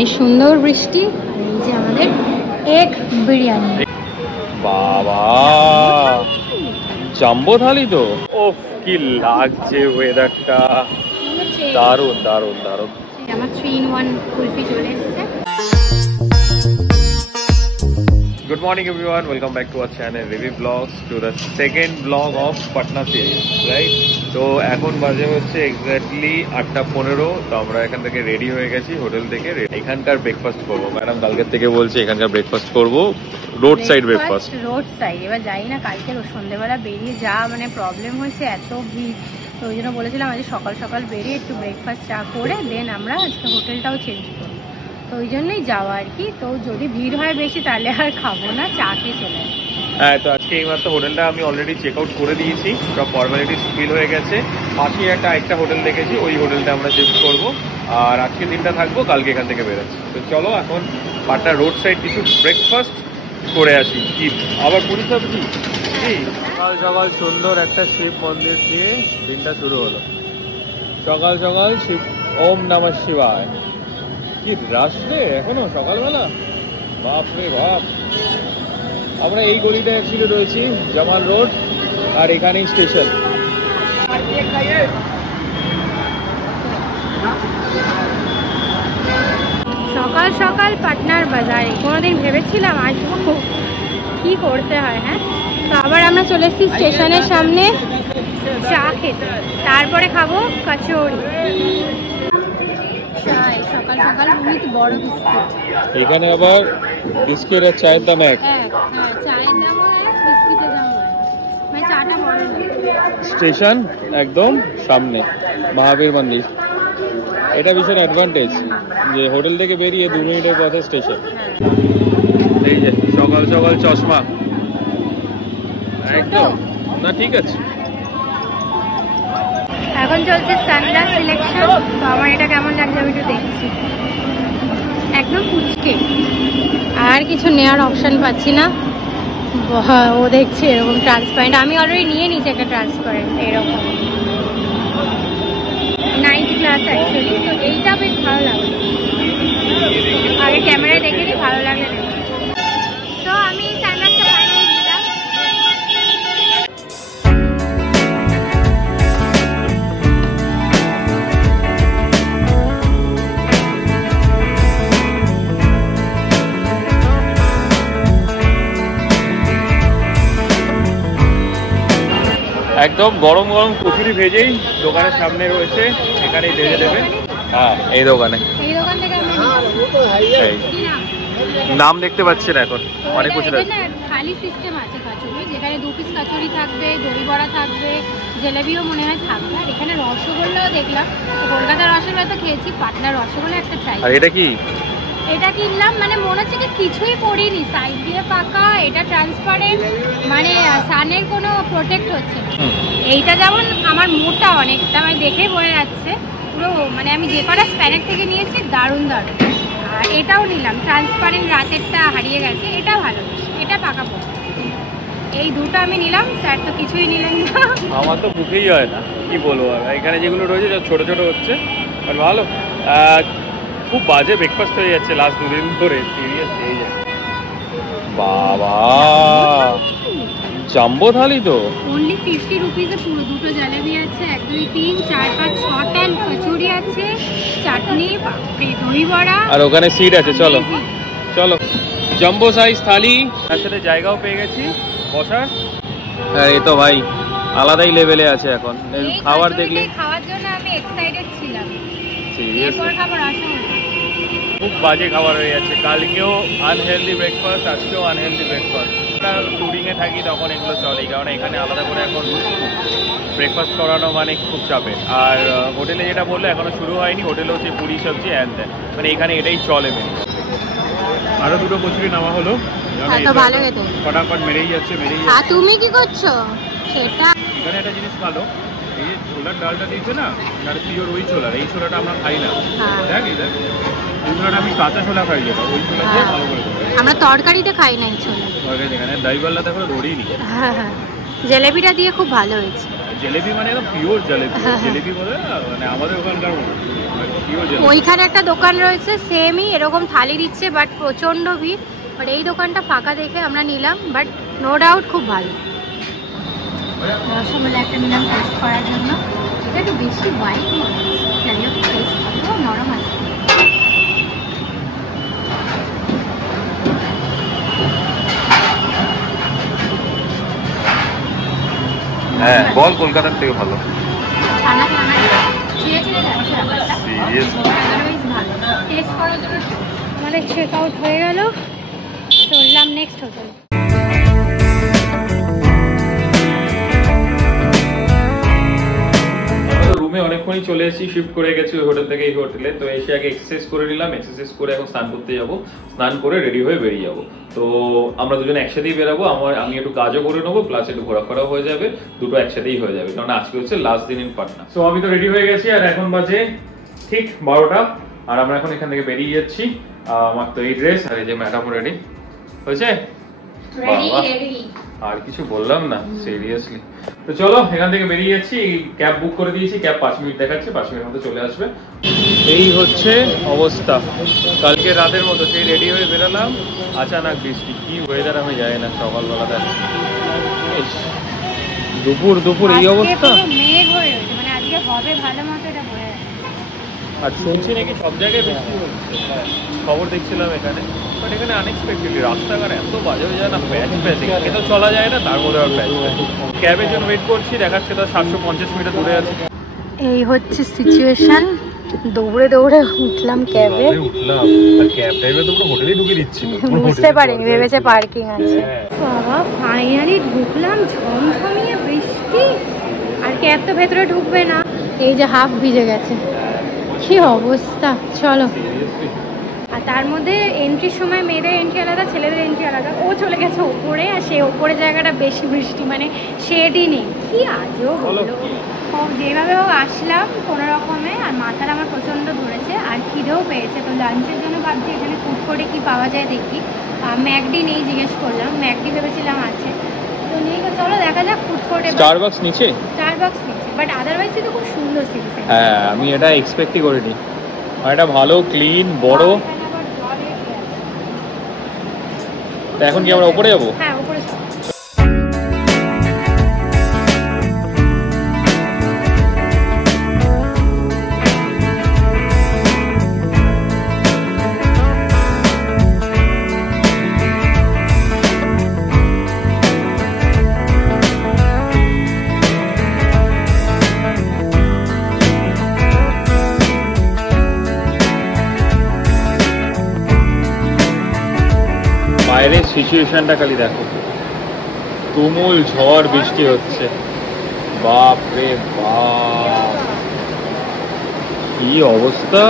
সামনে সুন্দর বৃষ্টি, এই যে আমাদের এগ বিরিয়ানি। বাবা জাম্বো থালি তো, ওফ কি লাগছে ওয়েদারটা, দারুণ দারুণ দারুণ। আমার 3 in 1 কুলফি চলে এসেছে। Good morning everyone, welcome back to our channel Review Vlogs, to the second vlog of Patna series, right? তো এখন বাজে হচ্ছে এক্স্যাক্টলি 8:15। তো আমরা এখান থেকে রেডি হয়ে গেছি হোটেল থেকে। এখানকার ব্রেকফাস্ট করবো, ম্যাডাম কালকের থেকে বলছে এখানকার ব্রেকফাস্ট করবো, road side breakfast. Road side, এবার যাই না, কালকে সন্ধ্যেবেলা বেরিয়ে যা মানে প্রবলেম হয়েছে, এত ভিড়। তো ওই জন্য বলেছিলাম আজকে সকাল সকাল বেরিয়ে একটু ব্রেকফাস্ট চা করে দেন আমরা আজকে হোটেলটাও চেঞ্জ করবো। তো ওই জন্যই যাওয়া আর কি। তো যদি ভিড় হয় বেশি তাহলে আর খাবো না, চা খেয়ে চলে। হ্যাঁ, তো আজকে এইমাত্র হোটেলটা আমি অলরেডি চেক আউট করে দিয়েছি, সব ফর্মালিটিস ফিল হয়ে গেছে। পাশে একটা হোটেল দেখেছি, ওই হোটেলটা আমরা শিফট করবো। আর আজকে দিনটা থাকবো, কালকে এখান থেকে বেরোচ্ছি। তো চলো এখন পাটনা রোড সাইড কিছু ব্রেকফাস্ট করে আসি। কি আবার পুরি সবজি, সকাল সকাল সুন্দর একটা শিব মন্দির দিয়ে দিনটা শুরু হলো। সকাল সকাল শিব, ওম নমঃ শিবায়। কি রাশ রে এখনো সকালবেলা, বাপ রে বাপ। আমরা এই গলিটা অ্যাকচুয়ালি রয়েছি, জামাল রোড, আর এখানেই স্টেশন। সকাল সকাল পাটনার বাজারে কোনোদিন ভেবেছিলাম আসবো, কি করতে হয়। হ্যাঁ, তো আবার আমরা চলে এসেছি স্টেশনের সামনে চা খেতে, তারপরে খাবো কচুরি। সকাল সকাল উইথ বড় বিস্কিট। এখানে আবার বিস্কিট আর চায়ের দাম এক। চায়ের দামও এক, বিস্কিটের দামও এক, মানে চাটা বড়। স্টেশন একদম সামনে, মহাবীর মন্দির। এটা ভীষণ অ্যাডভান্টেজ যে হোটেল থেকে বেরিয়ে 2 মিনিটের পথে স্টেশন। এই যে সকাল সকাল চশমা একদম না, ঠিক আছে। এখন চলছে সানগ্লাস সিলেকশন। তো আমার এটা কেমন লাগছে আমি একটু দেখছি, একদম কুচকে, আর কিছু নেওয়ার অপশন পাচ্ছি না। ও দেখছে এরকম ট্রান্সপারেন্ট, আমি অলরেডি নিয়ে নিয়েছি একটা ট্রান্সপারেন্ট এরকম নাইট গ্লাস অ্যাকচুয়ালি। তো এইটা বেশ ভালো লাগলো, আগে ক্যামেরায় দেখে নিই, ভালো লাগলে নেব। তো আমি সানগ্লাসটা ফাইনালি নিলাম। একদম গরম গরম কচুরি ভেজেই দোকানের সামনে রয়েছে, এখানেই ভেজে দেবে। হ্যাঁ, এই দোকানে। এই দোকান থেকে নাম দেখতে পাচ্ছি না এখন, অনেক কিছু আছে। খালি সিস্টেম আছে কচুরি, যেখানে 2 পিস কচুরি থাকবে, দই বড়া থাকবে, জিলেবিও মনে হয় থাকবে। আর এখানে রসগোল্লাও দেখলাম। কলকাতার রসগোল্লা তো খেয়েছি, পাটনার রসগোল্লা একটা ট্রাই। আর এটা কি? এটা কিনলাম, মানে মনে হচ্ছে কি কিছুই করিনি, সাইড দিয়ে পাকা, এটা ট্রান্সপারেন্ট, মানে সানের কোনো প্রোটেক্ট হচ্ছে না। এইটা যেমন আমার মোটা অনেকটা, মানে দেখেই বোঝা যাচ্ছে পুরো, মানে আমি যে কটা স্প্যানেট থেকে নিয়েছি দারুণ দারুণ। আর এটাও নিলাম ট্রান্সপারেন্ট, রাতেরটা হারিয়ে গেছে, এটা ভালো, এটা পাকা পোকা। এই দুটো আমি নিলাম, স্যার তো কিছুই নিলেন না। আমার তো মুখেই হয় না, কি বলবো। এখানে যেগুলো রয়েছে ছোট ছোট হচ্ছে, আর ভালো। খুব বাজে ব্রেকফাস্ট হয়ে যাচ্ছে লাস্ট 2 দিন ধরে, সিরিয়াস। এই যায় বাবা, জাম্বো থালি তো অনলি 50 রুপিসে পুরো। দুটো জিলেবি আছে, 1 2 3 4 5 6টা কচুরি আছে, চাটনি, দই বড়া, আর ওখানে সিট আছে। চলো চলো, জাম্বো সাইজ থালি, তার সাথে জায়গাও পেয়ে গেছি বসার। আর এই তো ভাই আলাদাই লেভেলে আছে এখন খাবার দেখলে। খাওয়ার জন্য আমি এক্সাইটেড ছিলাম, সিরিয়াস এরপর খাবার আসা হলো। খুব বাজে খাবার হয়ে যাচ্ছে। কালকেও আনহেলদি ব্রেকফাস্ট, আজকেও আনহেলদি ব্রেকফাস্ট। ট্যুরিংয়ে থাকি তখন এগুলো চলেই, কারণ এখানে আলাদা করে এখন ব্রেকফাস্ট করানো মানে খুব চাপের। আর হোটেলে যেটা বললে এখনো শুরু হয়নি, হোটেলে হচ্ছে পুরি সবজি অ্যান্ড দেন, মানে এখানে এটাই চলে মেনু। আরো 2টো কচুরি নেওয়া হলো, ফটাফট মেরেই যাচ্ছে। তুমি কি করছো সেটা? এখানে একটা জিনিস ভালো, এই যে ছোলার ডালটা দিয়েছে না, আর পিওর ওই ছোলার, এই ছোলাটা আমরা খাই না। দেখ এই দেখ, এই ছোলাটা আমি কাঁচা ছোলা খাই, যেটা ওই ছোলা দিয়ে ভালো করে আমরা তরকারিতে খাই না এই ছোলা। এখানে ডাইবাল্লা দেখো ধরিনি। হ্যাঁ, জিলেবিটা দিয়ে খুব ভালো হয়েছে। জিলেবি মানে একদম পিওর জিলেবি, জিলেবি বলে না মানে আমাদের ওখানকার পিওর জিলেবি। ওইখানে একটা দোকান রয়েছে সেমই এরকম থালি দিচ্ছে, বাট প্রচন্ড ভিড়। বাট এই দোকানটা ফাঁকা দেখে আমরা নিলাম, বাট নো ডাউট খুব ভালো। রসগোল্লা একটা নিলাম টেস্ট করার জন্য, এটা একটু বেশি হোয়াইট যাই হোক টেস্ট ভালো, নরম আছে। হ্যাঁ বল, কলকাতার থেকে ভালো। ছানা ছানা ছিঁড়ে ছিঁড়ে যাচ্ছে ব্যাপারটা, আদারওয়াইজ ভালো। টেস্ট করার জন্য আমাদের চেক আউট হয়ে গেল, চললাম নেক্সট হোটেল। রুমে অনেকক্ষণই চলে এসেছি, শিফট করে গেছি ওই হোটেল থেকে এই হোটেলে। তো এসে আগে এক্সারসাইজ করে নিলাম, এক্সারসাইজ করে এখন স্নান করতে যাব, স্নান করে রেডি হয়ে বেরিয়ে যাব। তো আমরা দুজনে একসাথেই বেরাবো, আমি একটু কাজও করে নেবো, প্লাস একটু ঘোরাফেরাও হয়ে যাবে, দুটো একসাথেই হয়ে যাবে, কারণ আজকে হচ্ছে লাস্ট দিন ইন পাটনা। সো আমি তো রেডি হয়ে গেছি, আর এখন বাজে ঠিক 12টা, আর আমরা এখন এখান থেকে বেরিয়ে যাচ্ছি। আমার তো এই ড্রেস আর এই যে ম্যাডাম রেডি হয়েছে, আর কিছু বললাম না সিরিয়াসলি। তো চলো এখান থেকে বেরিয়ে যাচ্ছি, ক্যাব বুক করে দিয়েছি, ক্যাব 5 মিনিট দেখাচ্ছে, 5 মিনিটের মধ্যে চলে আসবে। এই হচ্ছে অবস্থা, কালকে রাতের মতো সেই রেডি হয়ে বেরোলাম, আচানক বৃষ্টি, কি ওয়েদার আমি জানি না। সকালবেলাটা দুপুর এই অবস্থা, মেঘ হয়ে রয়েছে, মানে আজকে হবে ভালো মতো, এটা বোঝা যাচ্ছে। আর শুনছি নাকি সব জায়গায় বৃষ্টি হচ্ছে, খবর দেখছিলাম এখানে, বাট এখানে আনএক্সপেক্টেডলি রাস্তাঘাট এত বাজে হয়ে যায় না, প্যাচ প্যাচ এখানে তো চলা যায় না, তার মধ্যে আর প্যাচ প্যাচ। ক্যাবের জন্য ওয়েট করছি, দেখাচ্ছে তো 750 মিটার দূরে আছে। এই হচ্ছে সিচুয়েশন, দৌড়ে দৌড়ে উঠলাম ক্যাবে, উঠলাম, আর ক্যাব ড্রাইভার তো পুরো হোটেলেই ঢুকে দিচ্ছিল, বুঝতে পারিনি, ভেবেছে পার্কিং আছে। বাবা ফাইনালি ঢুকলাম, ঝমঝমিয়ে বৃষ্টি, আর ক্যাব তো ভেতরে ঢুকবে না, এই যে হাফ ভিজে গেছে, কি অবস্থা। চলো, আর তার মধ্যে এন্ট্রির সময় মেয়েদের এন্ট্রি আলাদা, ছেলেদের এন্ট্রি আলাদা। ও চলে গেছে ওপরে, আর সে ওপরে জায়গাটা বেশি বৃষ্টি, মানে শেডই নেই, কি আজও হলো। যেভাবে হোক আসলাম কোনো রকমে, আর মাথাটা আমার প্রচণ্ড ধরেছে, আর খিদেও পেয়েছে। তো লাঞ্চের জন্য ভাবছি এখানে ফুড কোর্টে কী পাওয়া যায় দেখি। ম্যাকডি নেই, জিজ্ঞেস করলাম, ম্যাকডি ভেবেছিলাম আছে, তো নেই। তো চলো দেখা যাক ফুড কোর্টে। স্টারবাকস নিচে, স্টারবাকস নিচে, বাট আদারওয়াইজ তো খুব সুন্দর সিরিজ। হ্যাঁ আমি এটা এক্সপেক্টই করিনি, আর এটা ভালো ক্লিন বড়। তো এখন কি আমরা উপরে যাবো? হ্যাঁ উপরে যাবো। বাইরের সিচুয়েশনটা খালি দেখো, তুমুল ঝড় বৃষ্টি হচ্ছে, বাপ রে বাপ কি অবস্থা।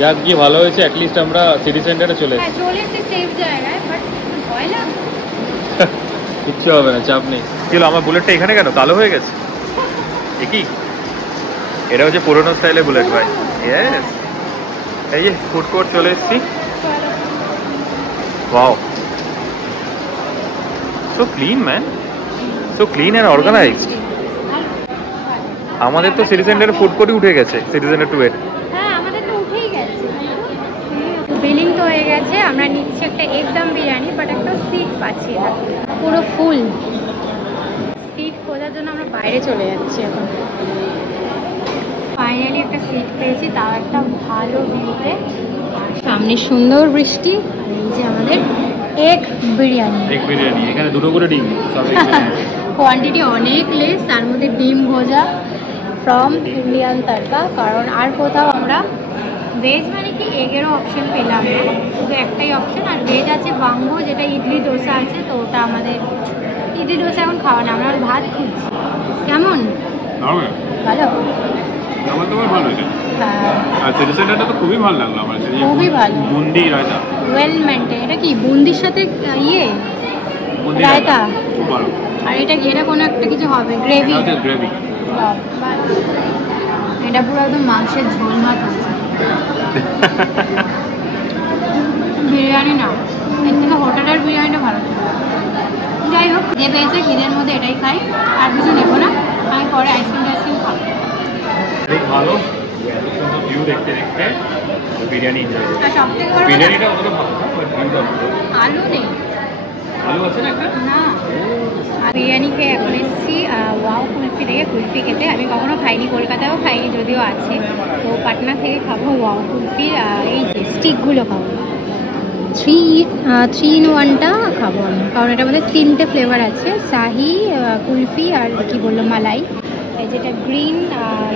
যাক গিয়ে ভালো হয়েছে, অ্যাটলিস্ট আমরা সিটি সেন্টারে চলে এসেছি। কিচ্ছু হবে না, চাপ নেই। কি হলো, আমার বুলেটটা এখানে কেন কালো হয়ে গেছে? কি এটা হচ্ছে পুরোনো স্টাইলের বুলেট ভাই। ইয়েস, এই যে ফুড কোর্ট চলে এসেছি। Wow, so clean man, so clean and organised. আমাদের তো সিটি সেন্টারে ফুড কোর্টই উঠে গেছে, সিটি সেন্টার 2 এর। হ্যাঁ আমাদের তো উঠেই গেছে, বিলিং তো হয়ে গেছে। আমরা নিচ্ছি একটা একদম বিরিয়ানি, বাট একটা সিট পাচ্ছি না, পুরো ফুল। সিট খোঁজার জন্য আমরা বাইরে চলে যাচ্ছি এখন। ফাইনালি একটা সিট পেয়েছি, তাও একটা ভালো ভিউতে, আর সামনে সুন্দর বৃষ্টি, আর এই যে আমাদের এগ বিরিয়ানি। এগ বিরিয়ানি, এখানে দুটো করে ডিম, সব কোয়ান্টিটি অনেক লেস, তার মধ্যে ডিম ভোজা ফ্রম ইন্ডিয়ান তারকা। কারণ আর কোথাও আমরা ভেজ মানে কি এগেরও অপশন পেলাম না, শুধু একটাই অপশন। আর ভেজ আছে বাঙ্গো, যেটা ইডলি দোসা আছে, তো ওটা আমাদের ইডলি দোসা এখন খাওয়া না, আমরা ভাত খুঁজছি। কেমন? ভালো, আমার তো ভালো এটা। হ্যাঁ আর সিটি সেন্টারটা তো খুবই ভালো লাগলো আমার, খুবই ভালো। Bundi raita, well maintain. এটা কি বুন্দির সাথে রায়তা, খুব ভালো। আর এটা কি, এটা কোনো একটা কিছু হবে, গ্রেভি। গ্রেভি, এটা পুরো একদম মাংসের ঝোল ভাত হচ্ছে, বিরিয়ানি না। এর থেকে হোটেলের বিরিয়ানিটা ভালো ছিল। যাই হোক, যে পেয়েছে খিদের মধ্যে এটাই খাই, আর কিছু নেবো না। আমি পরে আইসক্রিম খাবো। ভালো ভিউ দেখতে দেখতে বিরিয়ানি এনজয় করবো। আর সবথেকে বড় বিরিয়ানিটা অতটা ভালো না, বাট ভিউটা আলু নেই। আলু আছে না একটা? না, বিরিয়ানি খেয়ে এখন এসেছি ওয়াও কুলফি থেকে কুলফি খেতে। আমি কখনো খাইনি, কলকাতায়ও খাইনি, যদিও আছে। তো পাটনা থেকে খাবো ওয়াও কুলফি। এই যে স্টিকগুলো খাবো, 3-in-1টা খাবো আমি, কারণ এটার মধ্যে 3টে ফ্লেভার আছে, শাহি, কুলফি আর কি বললো মালাই। এই যেটা গ্রিন,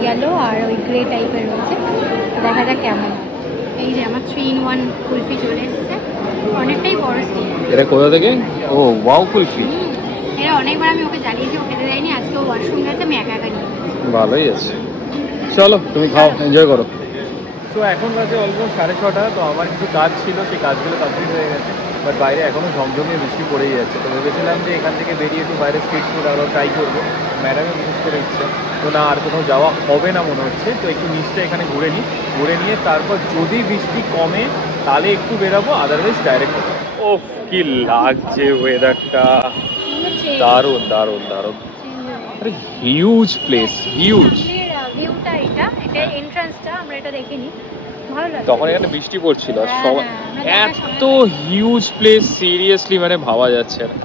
ইয়েলো আর ওই গ্রে টাইপের রয়েছে। দেখা যাক কেমন। এই যে আমার 3-in-1 কুলফি চলে এসেছে, অনেকটাই বড় স্টিক। এটা কোথা থেকে? ও ওয়াও কুলফি। এটা অনেকবার আমি ওকে জ্বালিয়েছি, ও খেতে দেয়নি। আজকে ও ওয়াশরুম গেছে, আমি একা একা নিয়ে গেছি। ভালোই আছে, চলো তুমি খাও, এনজয় করো। তো এখন বাজে অলমোস্ট 6:30। তো আমার কিছু কাজ ছিল, সেই কাজগুলো কমপ্লিট হয়ে গেছে, বাট বাইরে এখনও ঝমঝমিয়ে বৃষ্টি পড়েই যাচ্ছে। তো ভেবেছিলাম যে এখান থেকে বেরিয়ে একটু বাইরে স্ট্রিট ফুড আরও ট্রাই করবো। ম্যাডামে বিশেষ করে ইচ্ছে, তো না আর কোথাও যাওয়া হবে না মনে হচ্ছে। তো একটু নিচটা এখানে ঘুরে নিই, ঘুরে নিয়ে তারপর যদি বৃষ্টি কমে তাহলে একটু বেরাবো, আদারওয়াইজ ডাইরেক্ট। ওফ কি লাগছে ওয়েদারটা, দারুণ দারুণ দারুণ। আরে হিউজ প্লেস, হিউজ। ভিউটা এটা এন্ট্রান্সটা আমরা এটা দেখিনি, ভালো লাগে। তখন এখানে বৃষ্টি পড়ছিল আর সবাই এত হিউজ প্লেস, সিরিয়াসলি মানে ভাবা যাচ্ছে না।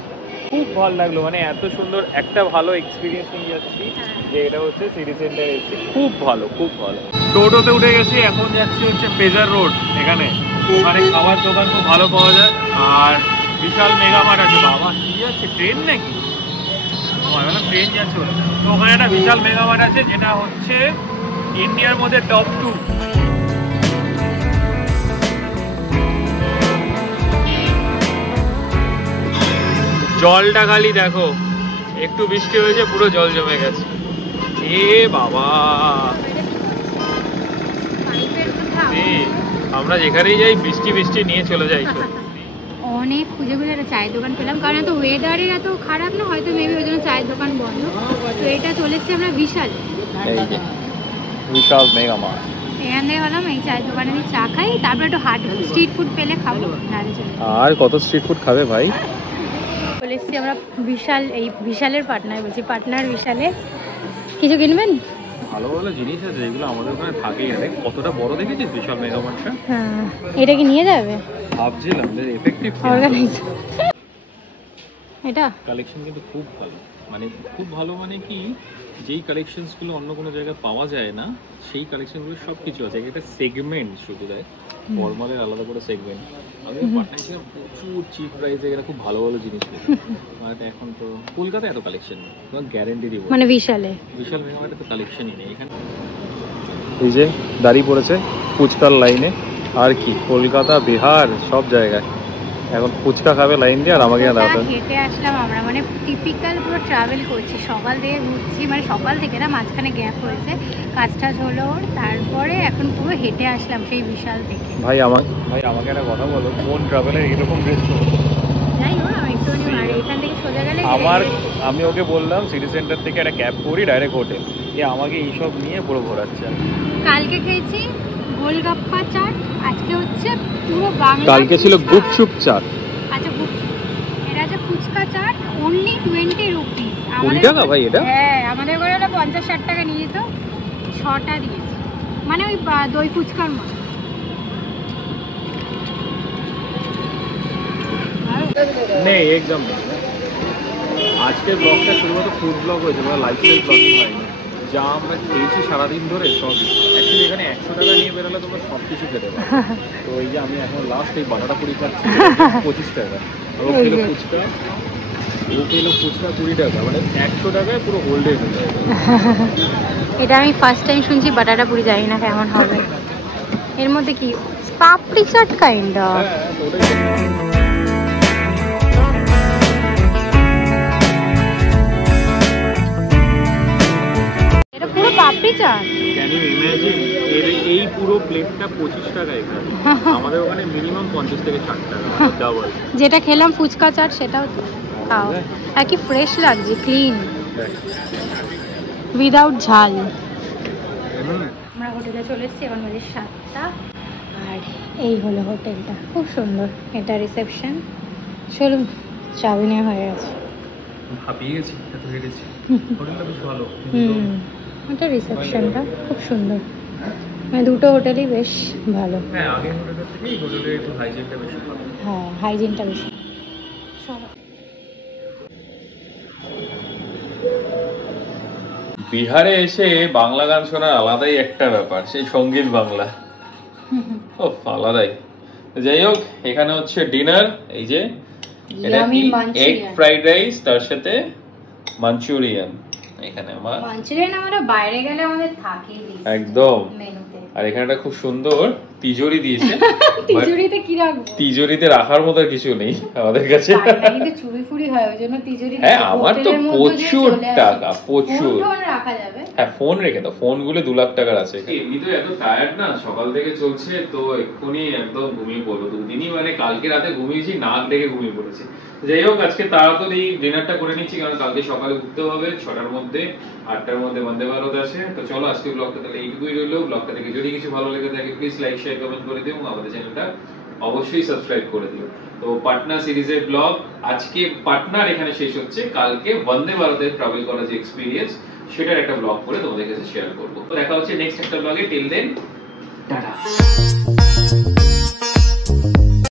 খুব ভালো লাগলো, মানে এত সুন্দর একটা ভালো এক্সপিরিয়েন্স নিয়ে যাচ্ছি যে এটা হচ্ছে সিটি সেন্টার এসেছি। খুব ভালো, খুব ভালো। টোটোতে উঠে গেছি, এখন যাচ্ছি হচ্ছে পেজার রোড। এখানে ওখানে খাবার দোকান খুব ভালো পাওয়া যায়, আর বিশাল মেগা মার্ট আছে। বাবা কি যাচ্ছে, ট্রেন নাকি? ট্রেন যাচ্ছে। তো ওখানে একটা বিশাল মেগা মার্ট আছে, যেটা হচ্ছে ইন্ডিয়ার মধ্যে টপ 2। জলটা খালি দেখো, একটু বৃষ্টি হয়েছে পুরো জল জমে গেছে। এ বাবা, আমরা যেখানেই যাই বৃষ্টি বৃষ্টি নিয়ে চলে যাই। অনেক খুঁজে খুঁজে একটা চায়ের দোকান পেলাম, কারণ এত ওয়েদারের এত খারাপ না, হয়তো মেবি ওই জন্য চায়ের দোকান বন্ধ। তো এটা চলে এসেছি আমরা বিশাল, বিশাল মেগা মার্ট। এখান থেকে হলাম এই চায়ের দোকানে চা খাই, তারপর একটু হাট স্ট্রিট ফুড পেলে খাবো। আর কত স্ট্রিট ফুড খাবে ভাই? চলে এসেছি আমরা বিশাল, এই বিশালের পাটনায় বলছি, পাটনার বিশালে। কিছু কিনবেন? ভালো ভালো জিনিস আছে যেগুলো আমাদের ওখানে থাকেই না। কতটা বড় দেখেছিস বিশাল মেগা মার্টটা? হ্যাঁ, এটা কি নিয়ে যাবে? ভাবছিলাম যে এফেক্টিভ এটা কালেকশন কিন্তু খুব ভালো, মানে খুব ভালো। মানে কি, যেই কালেকশনসগুলো অন্য কোনো জায়গায় পাওয়া যায় না, সেই কালেকশনগুলো সব কিছু আছে। একটা সেগমেন্ট শুধু দেয়, ফর্মালের আলাদা করে সেগমেন্ট। আমি পাটনায় প্রচুর চিপ প্রাইসে এরা খুব ভালো ভালো জিনিস পেয়েছি। বাট এখন তো কলকাতায় এত কালেকশন নেই, তোমার গ্যারেন্টি দিব। মানে বিশালে, বিশাল মেগামার্টে তো কালেকশনই নেই এখানে। এই যে দাঁড়িয়ে পড়েছে ফুচকার লাইনে, আর কি কলকাতা বিহার সব জায়গায় এখন ফুচকা খাবে লাইন দিয়ে। আর আমাকে হেঁটে আসলাম আমরা, মানে টিপিক্যাল পুরো ট্রাভেল করছি, সকাল থেকে ঘুরছি, মানে সকাল থেকে না, মাঝখানে গ্যাপ হয়েছে, কাজ টাজ হলো, তারপরে এখন পুরো হেঁটে আসলাম সেই বিশাল থেকে। ভাই আমাকে একটা কথা বলো, কোন ট্রাভেলের এরকম ড্রেস তো? যাই হোক, আমি একটু আর এখান থেকে সোজা গেলে আমি ওকে বললাম সিটি সেন্টার থেকে একটা ক্যাব করি ডাইরেক্ট হোটেল, যে আমাকে এইসব নিয়ে পুরো ঘোরাচ্ছে। কালকে খেয়েছি গোলগাপ্পা চাট, আজকে হচ্ছে পুরো বাংলা। কালকে ছিল গুপচুপ চাট। আচ্ছা গুপচুপ, এটা আছে ফুচকা চাট, অনলি 20 রুপিস। 20 টাকা ভাই এটা? হ্যাঁ, আমাদের ঘরে 50-60 টাকা নিয়ে যেত, 6টা দিয়েছে, মানে ওই দই ফুচকার মতো। নেই একদম নেই। আজকের ব্লগটা শুধুমাত্র ফুড ব্লগ হয়েছে, মানে লাইফস্টাইল ব্লগিং হয়নি। যা আমরা খেয়েছি সারাদিন ধরে সবই, অ্যাকচুয়ালি এখানে 100 টাকা নিয়ে বেরোলে তোমরা সব কিছু খেতে পারো। তো এই যে আমি এখন লাস্ট এই বাটাটা পুরি খাচ্ছি 25 টাকা, আর ও খেলো ফুচকা, 20 টাকা, মানে 100 টাকায় পুরো হোল ডে হয়ে যাবে। এটা আমি ফার্স্ট টাইম শুনছি বাটাটা পুরি, জানি না কেমন হবে। এর মধ্যে কি পাপড়ি চাট কাইন্ড অফ। এটা পুরো পাপড়ি চাট। ক্যান ইউ ইমাজিন, এই পুরো প্লেটটা 25 টাকা এখানে। আমাদের ওখানে মিনিমাম 50 থেকে 60 টাকা ডাবল। যেটা খেলাম ফুচকা চাট সেটাও খাও, আর কি ফ্রেশ লাগছে, ক্লিন, উইদাউট ঝাল। আমরা হোটেলে চলে এসেছি, এখন বাজে 7টা। আর এই হলো হোটেলটা, খুব সুন্দর। এটা রিসেপশন। চলুন, চাবি নেওয়া হয়ে গেছে। হাঁপিয়ে গেছি, এত হেঁটেছি। হোটেলটা বেশ ভালো। এটা রিসেপশনটা খুব সুন্দর, মানে দুটো হোটেলই বেশ ভালো। হ্যাঁ, আগের হোটেলের থেকে এই হোটেলে একটু হাইজিনটা বেশি ভালো। হ্যাঁ, হাইজিনটা বেশি। চলো। বিহারে এসে বাংলা গান শোনার আলাদাই একটা ব্যাপার, সেই সঙ্গীত বাংলা। ও আলাদাই। যাই হোক, এখানে হচ্ছে ডিনার। এই যে এটা কি, এগ ফ্রাইড রাইস, তার সাথে মাঞ্চুরিয়ান। এখানে আমার মাঞ্চুরিয়ান আমরা বাইরে গেলে আমাদের থাকেই একদম মেনুতে। আর এখানে একটা খুব সুন্দর তিজোরি দিয়েছে। তিজোরিতে কি রাখবো? তিজোরিতে রাখার মতো কিছু নেই আমাদের কাছে। কিন্তু চুরি ফুরি হয়, ওই জন্য তিজোরি। হ্যাঁ, আমার তো প্রচুর টাকা, প্রচুর। ফোন রাখা যাবে। হ্যাঁ, ফোন রেখে দাও, ফোন গুলো 2 লাখ টাকার আছে। এমনিতে এত টায়ার্ড না, সকাল থেকে চলছে তো এক্ষুনি একদম ঘুমিয়ে পড়লো। দুদিনই মানে কালকে রাতে ঘুমিয়েছি, নাক ডেকে ঘুমিয়ে পড়েছি। যাই হোক, আজকে তাড়াতাড়ি ডিনারটা করে নিচ্ছি, কারণ কালকে সকালে উঠতে হবে 6টার মধ্যে, 8টার মধ্যে বন্দে ভারত আছে। তো চলো, আজকে ব্লগটা তাহলে এইটুকুই রইলো। ব্লগটা থেকে যদি কিছু ভালো লেগে থাকে প্লিজ লাইক, শেয়ার, কমেন্ট করে দিও, এবং আমাদের চ্যানেলটা অবশ্যই সাবস্ক্রাইব করে দিও। তো পাটনা সিরিজের ব্লগ আজকে পাটনার এখানে শেষ হচ্ছে। কালকে বন্দে ভারতের ট্রাভেল করার যে এক্সপিরিয়েন্স, সেটার একটা ব্লগ করে তোমাদের কাছে শেয়ার করবো। তো দেখা হচ্ছে নেক্সট একটা ব্লগে। Till then, tata.